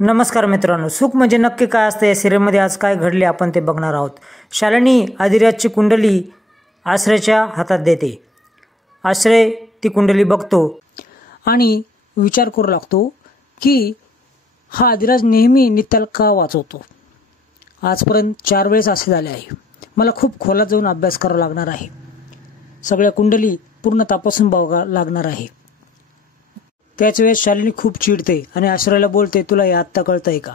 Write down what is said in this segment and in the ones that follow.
नमस्कार मित्रांनो, सुख म्हणजे नक्की काय असते या सिरियलमध्ये आज काय घडले आपण ते बघणार आहोत। शालिनी आदिराजची कुंडली आश्रयच्या हातात देते। आश्रय ती कुंडली बघतो आणि विचार करू लागतो की हा आदिराज नेहमी नित्याला का वाचवतो। आजपर्यंत 4 वेळेस असे झाले आहे। मला खूप खोलात जाऊन अभ्यास करावा लागणार आहे। सगळ्या कुंडली पूर्ण तपासून बघावं लागणार आहे। त्याच वेळेस शालिनी खूप चिडते आणि आश्रयला बोलते, तुला हे आत्ता कळतंय का?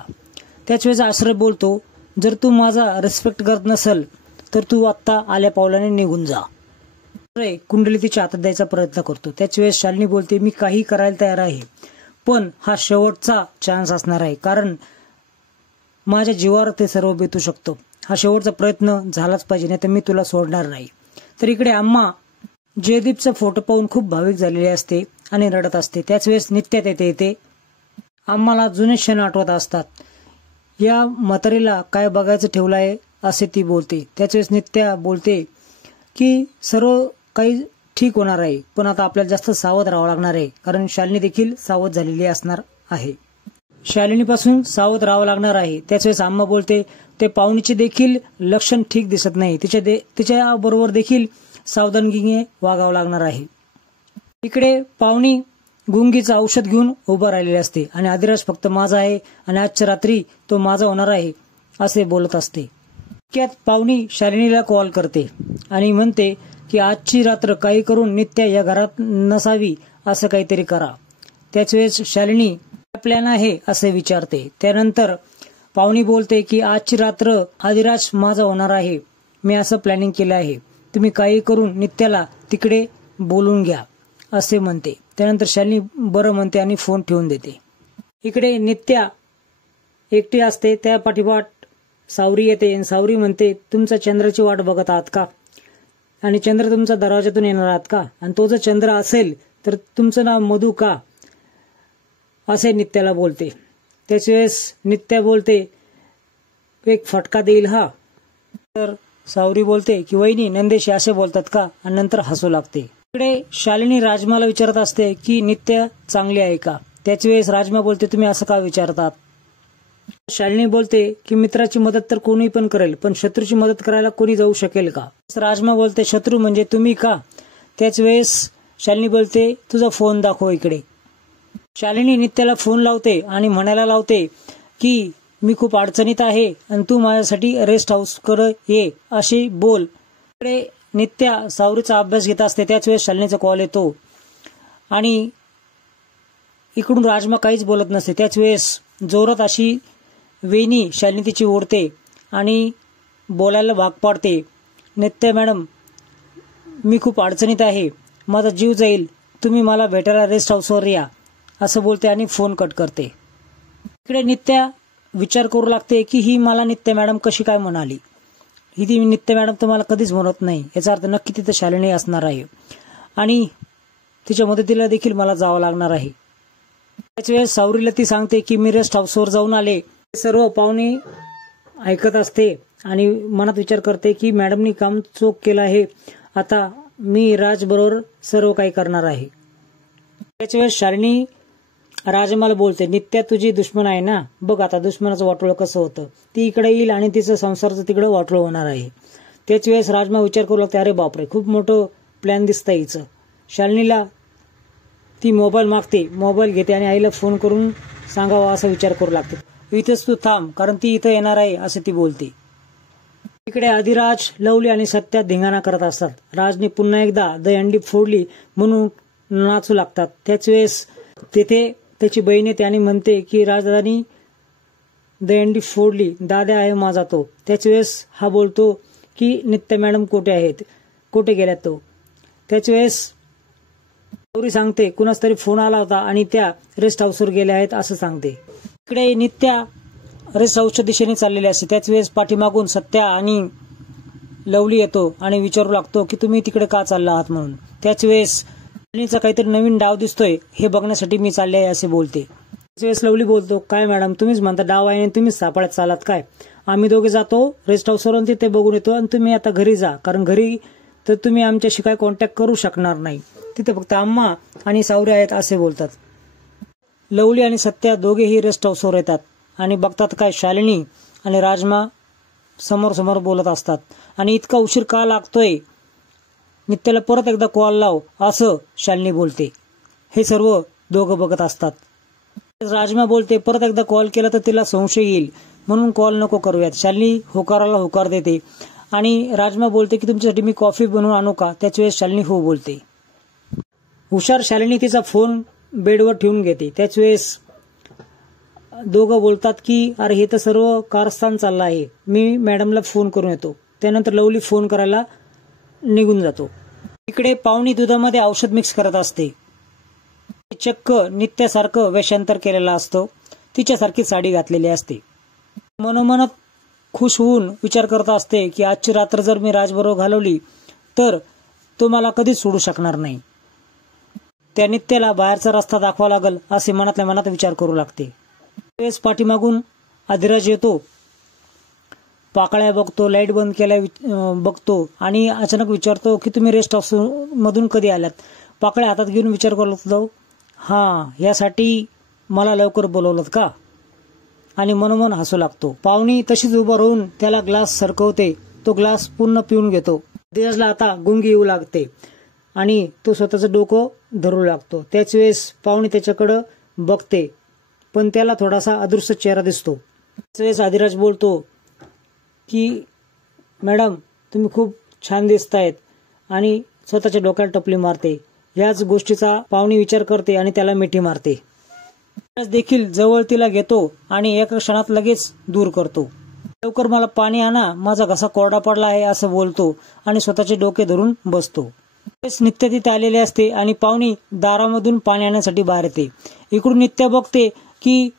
त्याच वेळेस आश्रय बोलतो, जर तू माझा रिस्पेक्ट करत नसेल तर तू आत्ता आल्या पावलाने निघून जा। आश्रय कुंडली तिच्या हातात द्यायचा प्रयत्न करतो। त्याच वेळेस शालिनी बोलते, मी काही करायला तयार आहे, पण हा शेवटचा चान्स असणार आहे, कारण माझ्या जीवावर ते सर्व बेतू शकतो। हा शेवटचा प्रयत्न झालाच पाहिजे, नाही तर मी तुला सोडणार नाही। तर इकडे अम्मा जयदीपचा फोटो पाहून खूप भाविक झालेली असते आणि रडत असते। त्याच वेळेस नित्या येते। आम्हाला जुने क्षण आठवत असतात। या म्हातारीला काय बघायचं ठेवलं आहे असे ती बोलते। त्याच वेळेस नित्या बोलते की सर्व काही ठीक होणार आहे, पण आता आपल्याला जास्त सावध राहावं लागणार आहे, कारण शालिनी देखील सावध झालेली असणार आहे। शालिनीपासून सावध राहावं लागणार आहे। त्याच वेळेस अम्मा बोलते, ते पाहुणीचे देखील लक्षण ठीक दिसत नाही, तिच्या बरोबर देखील सावधानतेने वागावं लागणार आहे। इकडे पाहुणी गुंगीचं औषध घेऊन उभं राहिलेली असते आणि आदिराज फक्त माझा आहे आणि आजच्या रात्री तो माझा होणार आहे असे बोलत असते। त्यात पाहुणी शालिनीला कॉल करते आणि म्हणते की आजची रात्र काही करून नित्या या घरात नसावी असं काहीतरी करा। त्याच वेळेस शालिनी प्लॅन आहे असे विचारते। त्यानंतर पाहुणी बोलते की आजची रात्र आदिराज माझा होणार आहे, मी असं प्लॅनिंग केलं आहे, तुम्ही काही करून नित्याला तिकडे बोलून घ्या असे म्हणते। त्यानंतर शालिनी बरं म्हणते आणि फोन ठेवून देते। इकडे नित्या एकटी असते, त्या पाठीपाठ सावरी येते आणि सावरी म्हणते, तुमचा चंद्राची वाट बघत आहात का? आणि चंद्र तुमचा दरवाजातून येणार आहात का? आणि तो जर चंद्र असेल तर तुमचं नाव मधू का? असे नित्याला बोलते। त्याच वेळेस नित्या बोलते, एक फटका देईल हा। तर सावरी बोलते की वहिनी नंदेशी असे बोलतात का? आणि नंतर हसू लागते। इकडे शालिनी राजमाला विचारत असते की नित्या चांगली आहे का? त्याच वेळेस राजमा बोलते, तुम्ही असं का विचारतात? शालिनी बोलते की मित्राची मदत तर कोणी पण करेल, पण शत्रूची मदत करायला कोणी जाऊ शकेल का? राजमा बोलते, शत्रू म्हणजे तुम्ही का? त्याच वेळेस शालिनी बोलते, तुझा फोन दाखव इकडे। शालिनी नित्याला फोन लावते आणि म्हणायला लावते की मी खूप अडचणीत आहे आणि तू माझ्यासाठी रेस्ट हाऊस कडे ये अशी बोल। इकडे नित्या सावरीचा अभ्यास घेत असते। त्याच वेळेस शालिनीचा कॉल येतो आणि इकडून राजमा काहीच बोलत नसते। त्याच वेळेस जोरात अशी वेणी शालिनी तिची ओढते आणि बोलायला भाग पाडते, नित्या मॅडम मी खूप अडचणीत आहे, माझा जीव जाईल, तुम्ही मला भेटायला रेस्ट हाऊसवर या असं बोलते आणि फोन कट करते। इकडे नित्या विचार करू लागते की ही मला नित्या मॅडम कशी काय म्हणाली? ही नित्या मॅडम तर मला कधीच म्हणत नाही, याचा अर्थ नक्की तिथं शालिनी असणार आहे आणि तिच्या मदतीला देखील मला जावं लागणार आहे। त्याच वेळेस सावरीला ती सांगते की मी रेस्ट हाऊसवर जाऊन आले। सर्व पाहुणे ऐकत असते आणि मनात विचार करते की मॅडमनी काम चोख केलं आहे, आता मी राज बरोबर सर्व काही करणार आहे। त्याच वेळेस शालिनी राजमाला बोलते, नित्या तुझी दुश्मन आहे ना, बघ आता दुश्मनाचं वाटोळं कसं होतं, ती इकडे येईल आणि तिचं संसाराचं तिकडे वाटोळं होणार आहे। त्याच वेळेस राजमा विचार करू लागते, अरे बापरे खूप मोठं प्लॅन दिसतंय हिचं। शालिनीला ती मोबाईल मागते, मोबाईल घेते आणि आईला फोन करून सांगावा असा विचार करू लागते। इथेच तू थांब, कारण ती इथं येणार आहे असे ती बोलते। इकडे आदिराज, लवली आणि सत्या धिंगाणा करत असतात। राजने पुन्हा एकदा दहीहंडी फोडली म्हणून नाचू लागतात। त्याच वेळेस तिथे त्याची बहीण येते आणि म्हणते की राजदानी दहीहंडी फोडली, दादा आहे माझा तो। त्याच वेळेस हा बोलतो की नित्या मॅडम कुठे आहेत, कुठे गेल्यात तो? त्याच वेळेस सावरी सांगते कुणाच तरी फोन आला होता आणि त्या रेस्ट हाऊसवर गेल्या आहेत असं सांगते। इकडे नित्या रेस्ट हाऊसच्या दिशेने चाललेली असते। त्याच वेळेस पाठीमागून सत्या आणि लवली येतो आणि विचारू लागतो की तुम्ही तिकडे का चालला आहात म्हणून। त्याच वेळेस शालिनीचा काहीतरी नवीन डाव दिसतोय, हे बघण्यासाठी मी चालले आहे असे बोलते। त्याच वेळेस लवली बोलतो, काय मॅडम तुम्हीच म्हणता डाव आहे आणि तुम्हीच सापळ्यात चालात काय? आम्ही दोघे जातो रेस्ट हाऊसवरून, तिथे बघून येतो आणि तुम्ही आता घरी जा, कारण घरी तर तुम्ही आमच्याशी काय कॉन्टॅक्ट करू शकणार नाही, तिथे फक्त अम्मा आणि सावरी आहेत असे बोलतात। लवली आणि सत्या दोघेही रेस्ट हाऊसवर येतात आणि बघतात काय शालिनी आणि राजमा समोर समोर बोलत असतात आणि इतका उशीर का लागतोय, नित्याला परत एकदा कॉल लाव असं शालिनी बोलते. हे सर्व दोघं बघत असतात. राजमा बोलते परत एकदा कॉल केला तर तिला संशय येईल म्हणून कॉल नको करूयात. शालिनी होकाराला होकार देते आणि राजमा बोलते की तुमच्यासाठी मी कॉफी बनवून आणू का. त्याच वेळेस शालिनी हो बोलते. हुशार शालिनी तिचा फोन बेडवर ठेवून घेते. त्याच वेळेस दोघं बोलतात की अरे हे तर सर्व कारस्थान चाललं आहे, मी मॅडमला फोन करून येतो. त्यानंतर लवली फोन करायला निघून जातो. इकडे पाहुणी दुधामध्ये औषध मिक्स करत असते. चक्क नित्यासारखं वेषांतर केलेलं असतं, तिच्यासारखी साडी घातलेली असते. मनोमनात खुश होऊन विचार करत असते की आजची रात्र जर मी राजबरोबर घालवली तर तो मला कधीच सोडू शकणार नाही. त्या नित्याला बाहेरचा रस्ता दाखवा लागल असे मनातल्या मनात विचार करू लागते. त्यावेळेस पाठीमागून अधिराज येतो, पाकळ्या बघतो, लाईट बंद केल्या बघतो आणि अचानक विचारतो की तुम्ही रेस्ट हाऊस मधून कधी आल्यात. पाकळ्या हातात घेऊन विचार करतो, हां यासाठी मला लवकर बोलवलं का, आणि मनोमन हसू लागतो. पाहुणी तशीच उभं राहून त्याला ग्लास सरकवते. तो ग्लास पूर्ण पिऊन घेतो. धीरजला आता गुंगी येऊ लागते आणि तो स्वतःचं डोकं धरू लागतो. त्याच वेळेस पाहुणी त्याच्याकडं बघते पण त्याला थोडासा अदृश्य चेहरा दिसतो. त्याच वेळेस अधिराज बोलतो की मॅडम तुम्ही खूप छान दिसतायत आणि स्वतःच्या डोक्याला टपली मारते. याच गोष्टीचा पाहुणी विचार करते आणि त्याला मिठी मारते. देखील जवळ तिला घेतो आणि एका क्षणात लगेच दूर करतो. लवकर मला पाणी आणा, माझा घसा कोरडा पडला आहे असं बोलतो आणि स्वतःचे डोके धरून बसतो. नित्या तिथे आलेले असते आणि पाहुणी दारामधून पाणी आणण्यासाठी बाहेर येते. इकडून नित्या बघते की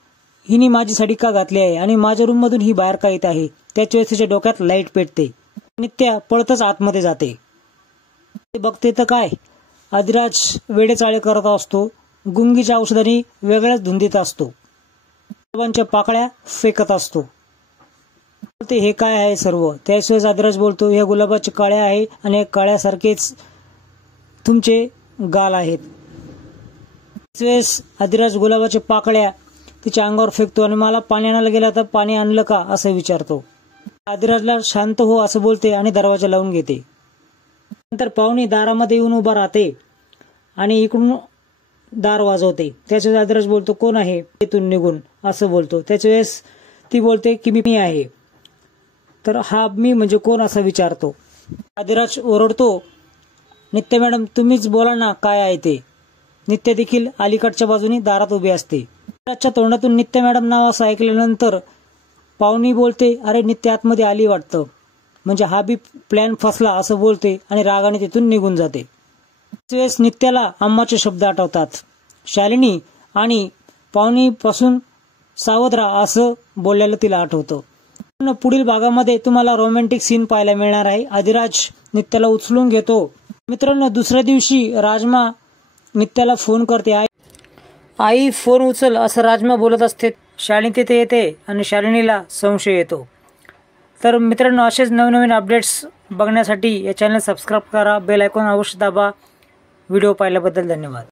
हिने माझी साडी का घातली आहे आणि माझ्या रूम मधून ही बाहेर का येत आहे. त्याच वेळेस तिच्या डोक्यात लाईट पेटते. नित्या पळतच आतमध्ये जाते. बघते तर काय, अधिराज वेडेचाळे करत असतो. गुंगीच्या औषधाने वेगळ्याच धुंदीत असतो. गुलाबांच्या पाकळ्या फेकत असतो. हे काय आहे सर्व. त्याशिवाय अधिराज बोलतो हे गुलाबाचे काळ्या आहे आणि काळ्यासारखेच तुमचे गाल आहेत. त्यावेळेस अधिराज गुलाबाच्या पाकळ्या तिच्या अंगावर फेकतो आणि मला पाणी आणायला गेला तर पाणी आणलं का असं विचारतो. अधिराजला शांत हो असं बोलते आणि दरवाजा लावून घेते. नंतर पाहुणी दारामध्ये येऊन उभा राहते आणि इकडून दार वाजवते. त्याच्या अधिराज बोलतो कोण आहे, तिथून निघून असं बोलतो. त्याच्या वेळेस ती बोलते की मी आहे. तर हा मी म्हणजे कोण असं विचारतो. अधिराज ओरडतो नित्या मॅडम तुम्हीच बोला ना काय आहे ते. नित्या देखील अलीकडच्या बाजूने दारात उभी असते. अधिराजच्या तोंडातून नित्या मॅडम नाव असं ऐकल्यानंतर पाहुणी बोलते अरे नित्या आतमध्ये आली वाटतं, म्हणजे हा बी प्लॅन फसला असं बोलते आणि रागाने तिथून निघून जाते. त्यावेळेस नित्याला अम्माचे शब्द आठवतात. शालिनी आणि पाहुणीपासून सावध राहा असं बोललेलं तिला आठवतं. पुढील भागामध्ये तुम्हाला रोमॅन्टिक सीन पाहायला मिळणार आहे. अधिराज नित्याला उचलून घेतो. मित्रांनो दुसऱ्या दिवशी राजमा नित्याला फोन करते. आई फोन उचल असं राजमा बोलत असते. शालिनी तिथे येते आणि शालिनीला संशय येतो. तर मित्रांनो असेच नवनवीन अपडेट्स बघण्यासाठी या चॅनल सबस्क्राईब करा, बेल आयकॉन अवश्य दाबा. व्हिडिओ पाहिल्याबद्दल धन्यवाद.